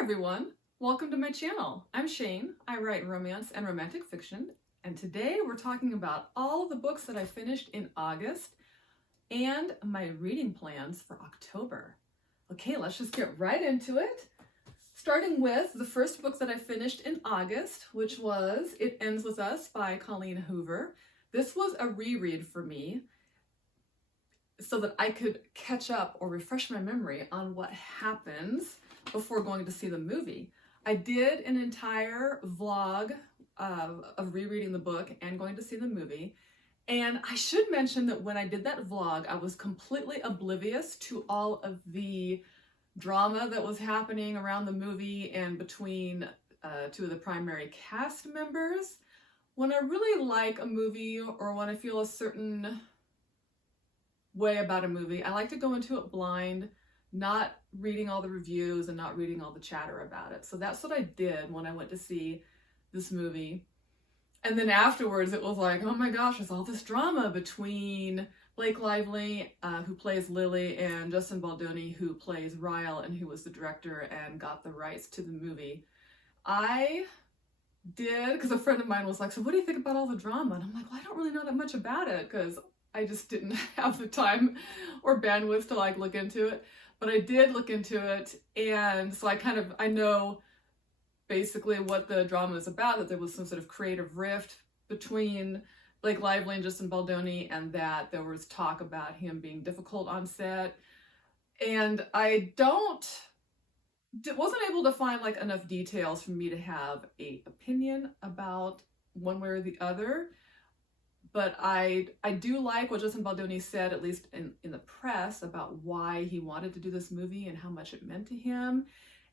everyone, welcome to my channel. I'm Shayne. I write romance and romantic fiction, and today we're talking about all of the books that I finished in August and my reading plans for October. Okay, let's just get right into it. Starting with the first book that I finished in August, which was It Ends With Us by Colleen Hoover. This was a reread for me so that I could catch up or refresh my memory on what happens before going to see the movie. I did an entire vlog of rereading the book and going to see the movie. And I should mention that when I did that vlog, I was completely oblivious to all of the drama that was happening around the movie and between two of the primary cast members. When I really like a movie or when I feel a certain way about a movie, I like to go into it blind, not reading all the reviews and not reading all the chatter about it. So that's what I did when I went to see this movie. And then afterwards it was like, oh my gosh, there's all this drama between Blake Lively, who plays Lily, and Justin Baldoni, who plays Rowell and who was the director and got the rights to the movie. I did, because a friend of mine was like, so what do you think about all the drama? And I'm like, well, I don't really know that much about it because I just didn't have the time or bandwidth to like look into it. But I did look into it, and so I know basically what the drama is about, that there was some sort of creative rift between Blake Lively and Justin Baldoni, and that there was talk about him being difficult on set. And I wasn't able to find like enough details for me to have an opinion about one way or the other. But I do like what Justin Baldoni said, at least in the press, about why he wanted to do this movie and how much it meant to him.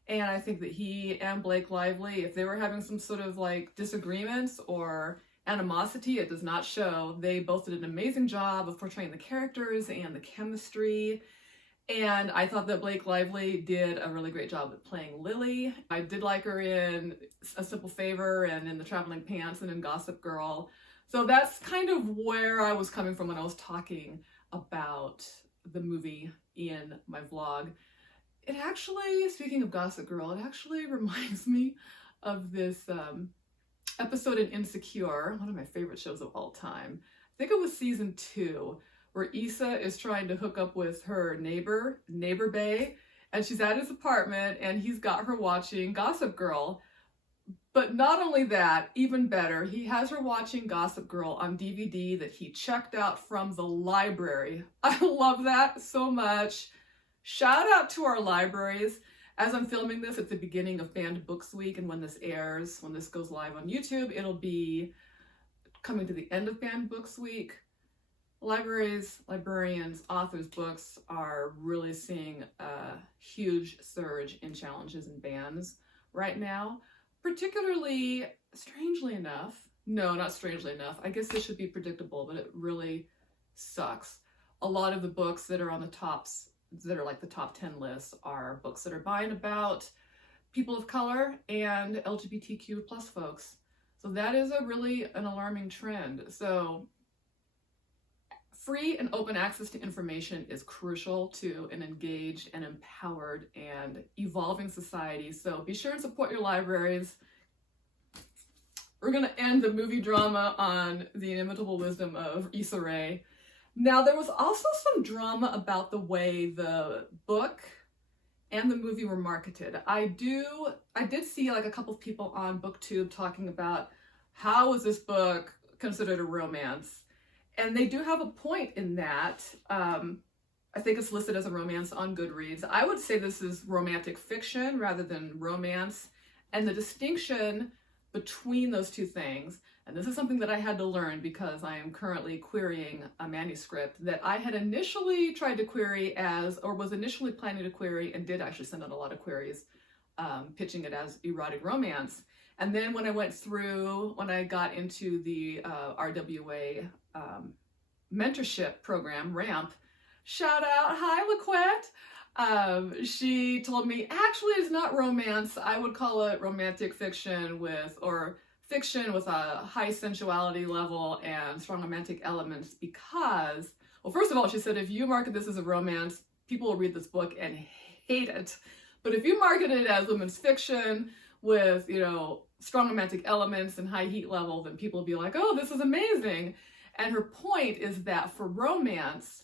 And I think that he and Blake Lively, if they were having some sort of like disagreements or animosity, it does not show. They both did an amazing job of portraying the characters and the chemistry. And I thought that Blake Lively did a really great job at playing Lily. I did like her in A Simple Favor and in The Traveling Pants and in Gossip Girl. So that's kind of where I was coming from when I was talking about the movie in my vlog. It actually, speaking of Gossip Girl, it actually reminds me of this episode in Insecure, one of my favorite shows of all time. I think it was season 2, where Issa is trying to hook up with her neighbor Bae, and she's at his apartment and he's got her watching Gossip Girl. But not only that, even better, he has her watching Gossip Girl on DVD that he checked out from the library. I love that so much. Shout out to our libraries. As I'm filming this at the beginning of Banned Books Week, and when this airs, when this goes live on YouTube, it'll be coming to the end of Banned Books Week. Libraries, librarians, authors' books are really seeing a huge surge in challenges and bans right now. Particularly, strangely enough, no, not strangely enough, I guess this should be predictable, but it really sucks. A lot of the books that are on the tops, that are like the top 10 lists, are books that are buying about people of color and LGBTQ plus folks. So that is an alarming trend. So free and open access to information is crucial to an engaged and empowered and evolving society. So be sure and support your libraries. We're going to end the movie drama on the inimitable wisdom of Issa Rae. Now, there was also some drama about the way the book and the movie were marketed. I did see like a couple of people on BookTube talking about how was this book considered a romance. And they do have a point in that. I think it's listed as a romance on Goodreads. I would say this is romantic fiction rather than romance. And the distinction between those two things, and this is something that I had to learn because I am currently querying a manuscript that I had initially tried to query was initially planning to query and did actually send out a lot of queries, pitching it as erotic romance. And then when I got into the RWA mentorship program, RAMP, shout out, hi LaQuette. She told me, actually it's not romance. I would call it romantic fiction or fiction with a high sensuality level and strong romantic elements because, well, first of all, she said, if you market this as a romance, people will read this book and hate it. But if you market it as women's fiction with, you know, strong romantic elements and high heat level, then people will be like, oh, this is amazing. And her point is that for romance,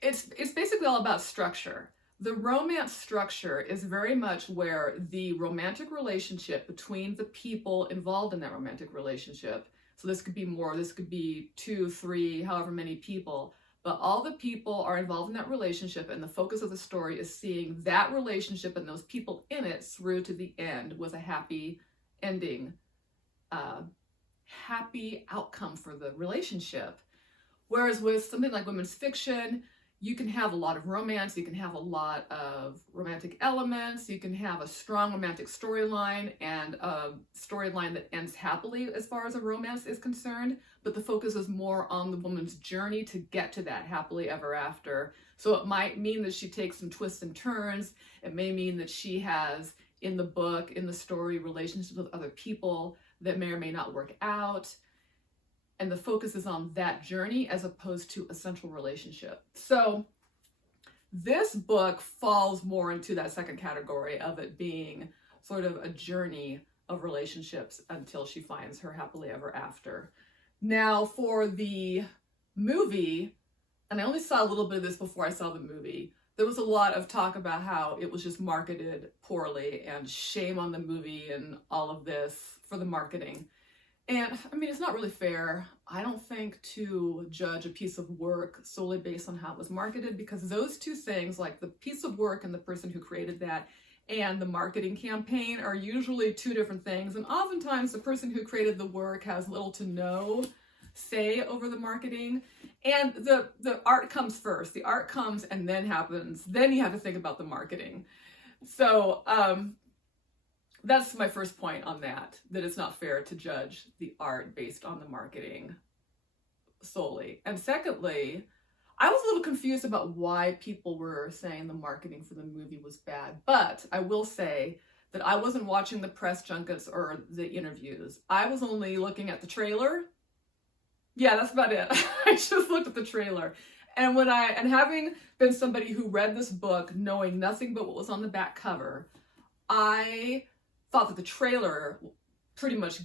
it's basically all about structure. The romance structure is very much where the romantic relationship between the people involved in that romantic relationship, so this could be more, this could be 2, 3, however many people, but all the people are involved in that relationship, and the focus of the story is seeing that relationship and those people in it through to the end with a happy ending, happy outcome for the relationship. Whereas with something like women's fiction, you can have a lot of romance, you can have a lot of romantic elements, you can have a strong romantic storyline and a storyline that ends happily as far as a romance is concerned, but the focus is more on the woman's journey to get to that happily ever after. So it might mean that she takes some twists and turns. It may mean that she has, in the book, in the story, relationships with other people that may or may not work out. And the focus is on that journey as opposed to a central relationship. So this book falls more into that second category of it being sort of a journey of relationships until she finds her happily ever after. Now for the movie, and I only saw a little bit of this before I saw the movie, there was a lot of talk about how it was just marketed poorly and shame on the movie and all of this for the marketing. And I mean, it's not really fair, I don't think, to judge a piece of work solely based on how it was marketed, because those two things, like the piece of work and the person who created that and the marketing campaign, are usually two different things. And oftentimes the person who created the work has little to no say over the marketing. And the art comes first. The art comes and then happens. Then you have to think about the marketing. So, that's my first point on that it's not fair to judge the art based on the marketing solely. And secondly, I was a little confused about why people were saying the marketing for the movie was bad. But I will say that I wasn't watching the press junkets or the interviews. I was only looking at the trailer. Yeah, that's about it. I just looked at the trailer. And having been somebody who read this book knowing nothing but what was on the back cover, I thought that the trailer pretty much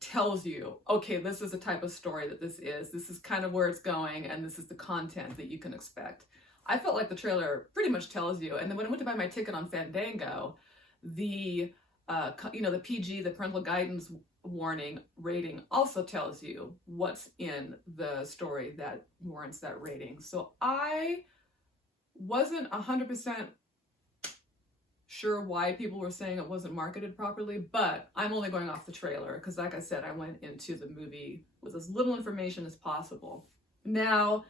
tells you, okay, this is the type of story that this is kind of where it's going, and this is the content that you can expect. I felt like the trailer pretty much tells you. And then when I went to buy my ticket on Fandango, the the PG, the parental guidance warning rating, also tells you what's in the story that warrants that rating. So I wasn't 100% sure why people were saying it wasn't marketed properly, but I'm only going off the trailer because, like I said, I went into the movie with as little information as possible. Now,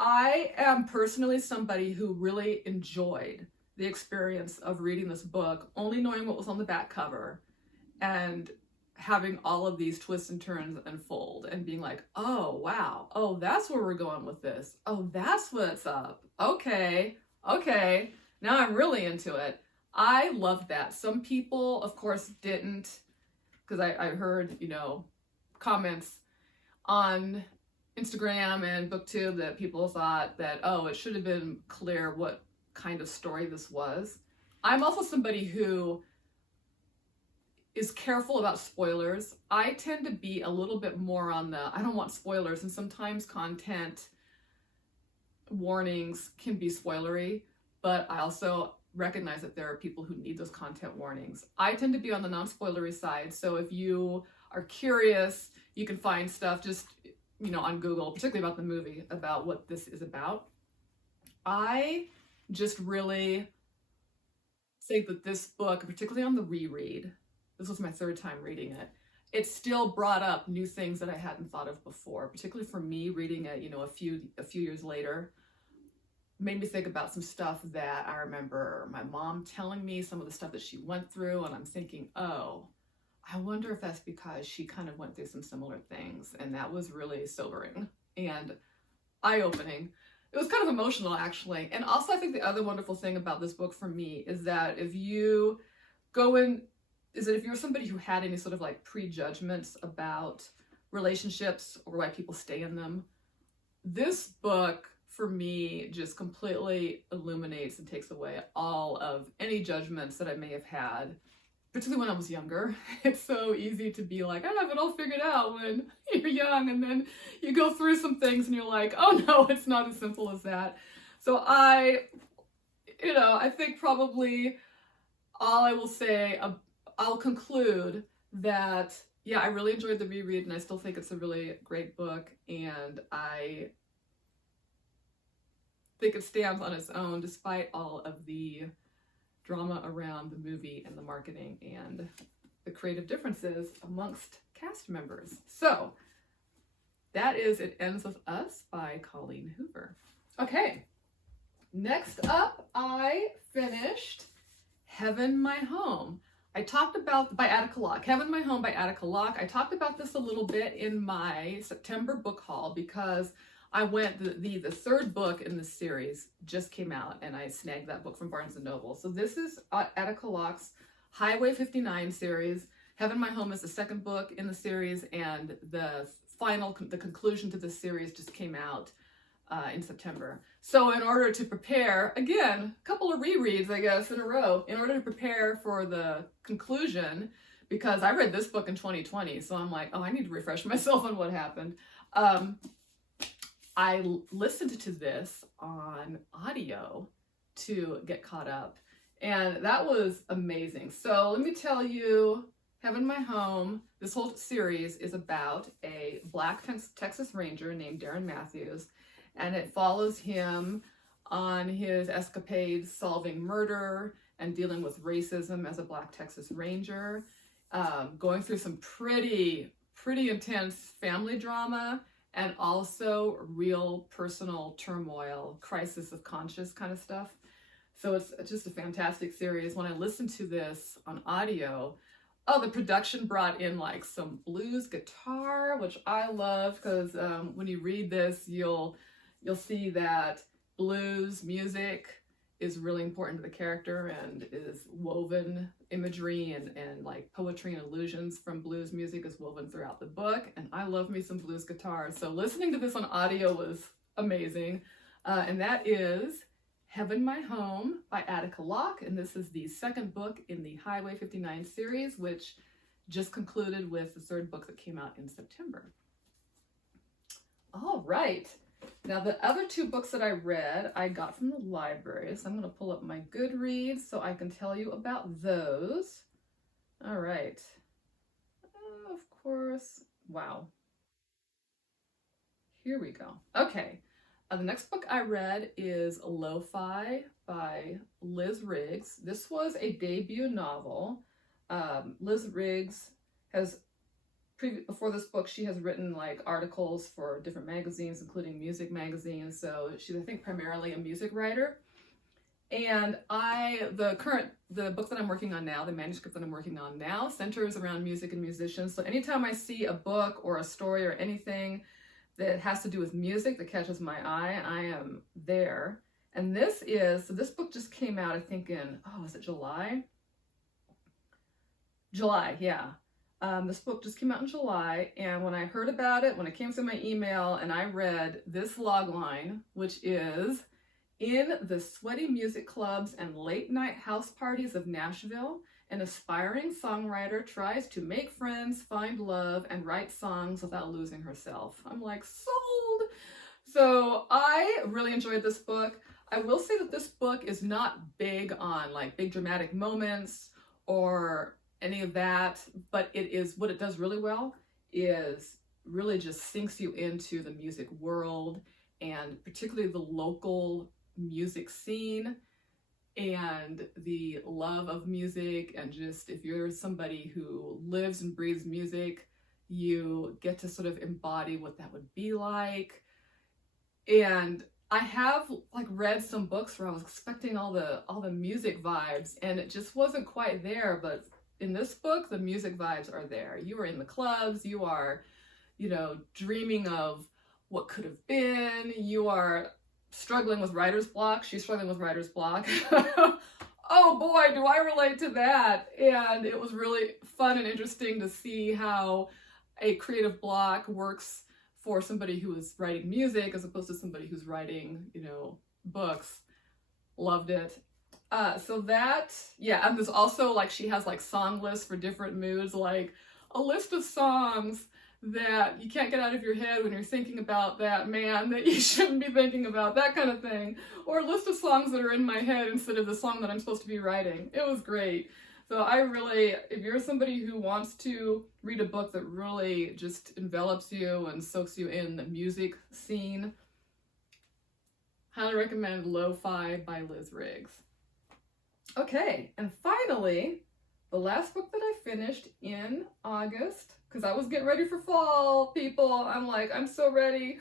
I am personally somebody who really enjoyed the experience of reading this book, only knowing what was on the back cover and having all of these twists and turns unfold and being like, oh, wow, oh, that's where we're going with this. Oh, that's what's up. Okay, now I'm really into it. I loved that. Some people, of course, didn't, because I heard, comments on Instagram and BookTube that people thought that, oh, it should have been clear what kind of story this was. I'm also somebody who is careful about spoilers. I tend to be a little bit more on I don't want spoilers, and sometimes content warnings can be spoilery, but I also recognize that there are people who need those content warnings. I tend to be on the non-spoilery side, so if you are curious, you can find stuff just, on Google, particularly about the movie, about what this is about. I just really think that this book, particularly on the reread, this was my third time reading it, it still brought up new things that I hadn't thought of before, particularly for me reading it, a few years later. Made me think about some stuff that I remember my mom telling me, some of the stuff that she went through, and I'm thinking, oh, I wonder if that's because she kind of went through some similar things, and that was really sobering and eye-opening. It was kind of emotional, actually. And also, I think the other wonderful thing about this book for me is that if you're somebody who had any sort of like prejudgments about relationships or why people stay in them, this book for me just completely illuminates and takes away all of any judgments that I may have had, particularly when I was younger. It's so easy to be like, I have it all figured out when you're young, and then you go through some things and you're like, oh no, it's not as simple as that. So I think probably all I will say, I'll conclude that, yeah, I really enjoyed the reread, and I still think it's a really great book, and I think it stands on its own despite all of the drama around the movie and the marketing and the creative differences amongst cast members. So that is It Ends With Us by Colleen Hoover. Okay, next up, I finished Heaven My Home. I talked about, by Attica Locke, Heaven My Home by Attica Locke. I talked about this a little bit in my September book haul because I went, the third book in the series just came out, and I snagged that book from Barnes & Noble. So this is Attica Locke's Highway 59 series. Heaven My Home is the second book in the series, and the conclusion to this series just came out in September. So in order to prepare, again, a couple of rereads, I guess, in a row, in order to prepare for the conclusion, because I read this book in 2020, so I'm like, oh, I need to refresh myself on what happened. I listened to this on audio to get caught up, and that was amazing. So let me tell you, Heaven My Home, this whole series is about a Black Texas Ranger named Darren Matthews, and it follows him on his escapades solving murder and dealing with racism as a Black Texas Ranger, going through some pretty intense family drama, and also real personal turmoil, crisis of conscience kind of stuff. So it's just a fantastic series. When I listened to this on audio, the production brought in like some blues guitar, which I love, because when you read this, you'll see that blues music is really important to the character and is woven, imagery and like poetry and allusions from blues music is woven throughout the book, and I love me some blues guitars. So listening to this on audio was amazing, and that is Heaven My Home by Attica Locke, and this is the second book in the Highway 59 series, which just concluded with the third book that came out in September. All right. Now, the other two books that I read, I got from the library, so I'm going to pull up my Goodreads so I can tell you about those. All right. Of course. Wow. Here we go. Okay. The next book I read is Lo-Fi by Liz Riggs. This was a debut novel. Liz Riggs has before this book, she has written like articles for different magazines, including music magazines. So she's, I think, primarily a music writer. And the book that I'm working on now, the manuscript that I'm working on now, centers around music and musicians. So anytime I see a book or a story or anything that has to do with music that catches my eye, I am there. And this book just came out, I think was it July? July, yeah. This book just came out in July, and when I heard about it, when it came through my email, and I read this logline, which is, in the sweaty music clubs and late night house parties of Nashville, an aspiring songwriter tries to make friends, find love, and write songs without losing herself. I'm like, sold! So I really enjoyed this book. I will say that this book is not big on like big dramatic moments or any of that, but what it does really well is really just sinks you into the music world, and particularly the local music scene and the love of music. And just, if you're somebody who lives and breathes music, you get to sort of embody what that would be like. And I have like read some books where I was expecting all the music vibes, and it just wasn't quite there. But in this book, the music vibes are there. You are in the clubs, you are, dreaming of what could have been. You are struggling with writer's block. She's struggling with writer's block. Oh boy, do I relate to that. And it was really fun and interesting to see how a creative block works for somebody who is writing music as opposed to somebody who's writing, you know, books. Loved it. So that, yeah, and there's also like, she has like song lists for different moods, like a list of songs that you can't get out of your head when you're thinking about that man that you shouldn't be thinking about, that kind of thing. Or a list of songs that are in my head instead of the song that I'm supposed to be writing. It was great. So I really, if you're somebody who wants to read a book that really just envelops you and soaks you in the music scene, highly recommend Lo-Fi by Liz Riggs. Okay, and finally, the last book that I finished in August, because I was getting ready for fall, people, I'm like, I'm so ready,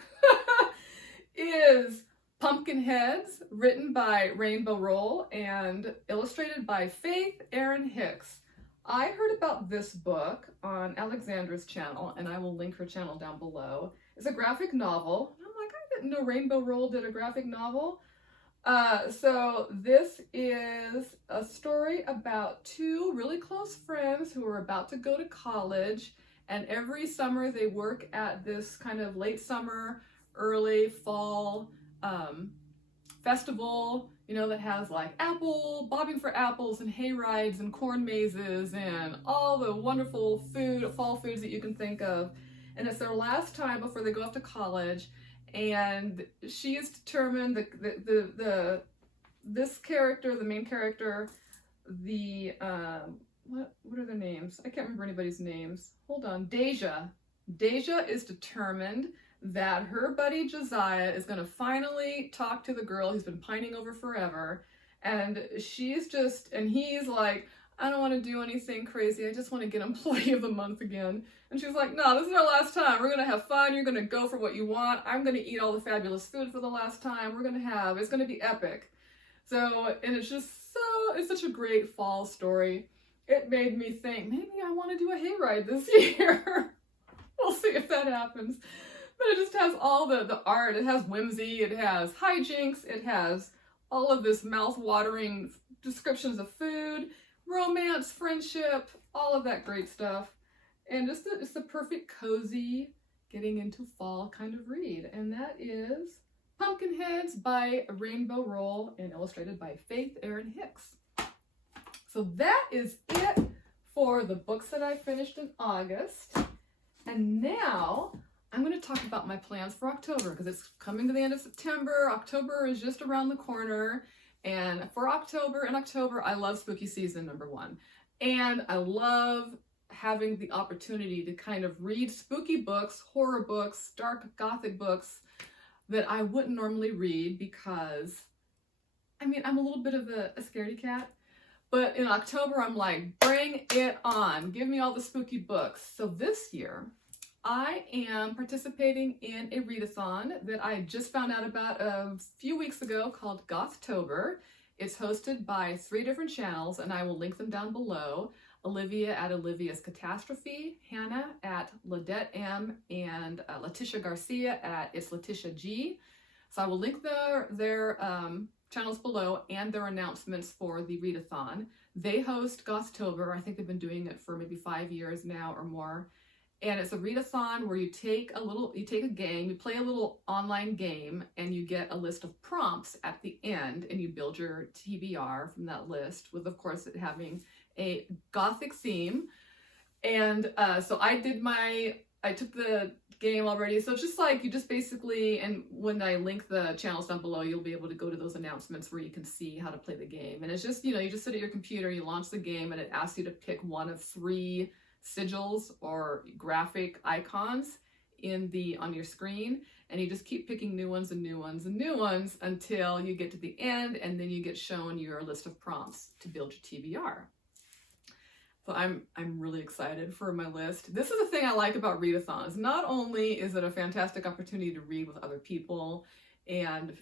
is Pumpkinheads, written by Rowell and illustrated by Faith Erin Hicks. I heard about this book on Alexandra's channel, and I will link her channel down below. It's a graphic novel. I'm like, I didn't know Rowell did a graphic novel. So this is a story about two really close friends who are about to go to college, and every summer they work at this kind of late summer, early fall festival, you know, that has like bobbing for apples and hay rides and corn mazes and all the wonderful fall foods that you can think of. And it's their last time before they go off to college. And she is determined that this character, the main character, what are their names? I can't remember anybody's names. Hold on. Deja is determined that her buddy Josiah is going to finally talk to the girl he's been pining over forever. And he's like, I don't want to do anything crazy. I just want to get Employee of the Month again. And she's like, no, this is our last time. We're going to have fun. You're going to go for what you want. I'm going to eat all the fabulous food for the last time. It's going to be epic. So, and it's such a great fall story. It made me think, maybe I want to do a hayride this year. We'll see if that happens. But it just has all the art. It has whimsy. It has hijinks. It has all of this mouth-watering descriptions of food, romance, friendship, all of that great stuff. And it's the perfect cozy getting into fall kind of read. And that is Pumpkinheads by Rowell and illustrated by Faith Erin Hicks. So that is it for the books that I finished in August. And now I'm going to talk about my plans for October, because it's coming to the end of September. October is just around the corner. And for October, I love spooky season, number one. And I love having the opportunity to kind of read spooky books, horror books, dark gothic books that I wouldn't normally read because, I mean, I'm a little bit of a scaredy cat. But in October, I'm like, bring it on. Give me all the spooky books. So this year, I am participating in a readathon that I just found out about a few weeks ago called Gothtober. It's hosted by 3 different channels, and I will link them down below. Olivia at Olivia's Catastrophe, Hannah at Ladette M, and Letitia Garcia at It's Letitia G. So I will link their channels below and their announcements for the readathon. They host Gothtober. I think they've been doing it for maybe 5 years now or more. And it's a readathon where you take a game, you play a little online game, and you get a list of prompts at the end, and you build your TBR from that list, with, of course, it having a gothic theme. And so I took the game already. So it's just like, you just basically, and when I link the channels down below, you'll be able to go to those announcements where you can see how to play the game. And it's just, you just sit at your computer, you launch the game, and it asks you to pick one of 3 sigils or graphic icons on your screen, and you just keep picking new ones and new ones and new ones until you get to the end, and then you get shown your list of prompts to build your TBR. So I'm really excited for my list. This is the thing I like about readathons. Not only is it a fantastic opportunity to read with other people and,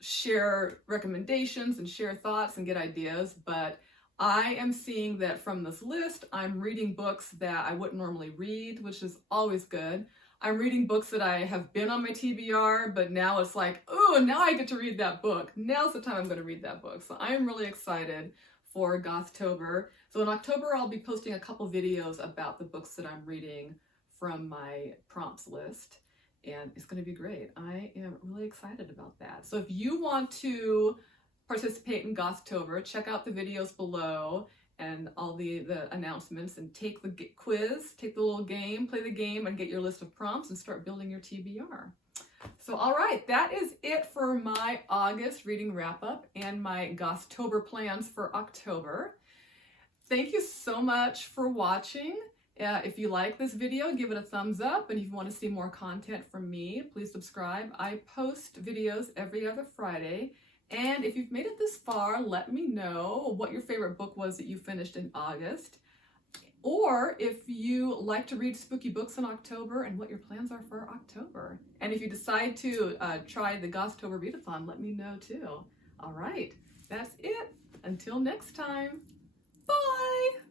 share recommendations and share thoughts and get ideas, but I am seeing that from this list, I'm reading books that I wouldn't normally read, which is always good. I'm reading books that I have been on my TBR, but now it's like, oh, now I get to read that book. Now's the time I'm going to read that book. So I'm really excited for Gothtober. So in October, I'll be posting a couple videos about the books that I'm reading from my prompts list, and it's going to be great. I am really excited about that. So if you want to participate in Gothtober, check out the videos below and all the announcements, and take the quiz, take the little game, play the game, and get your list of prompts and start building your TBR. So all right, that is it for my August reading wrap-up and my Gothtober plans for October. Thank you so much for watching. If you like this video, give it a thumbs up, and if you want to see more content from me, please subscribe. I post videos every other Friday, and if you've made it this far, let me know what your favorite book was that you finished in August, or if you like to read spooky books in October and what your plans are for October. And if you decide to try the Gothtober readathon, let me know too. All right, that's it. Until next time, bye!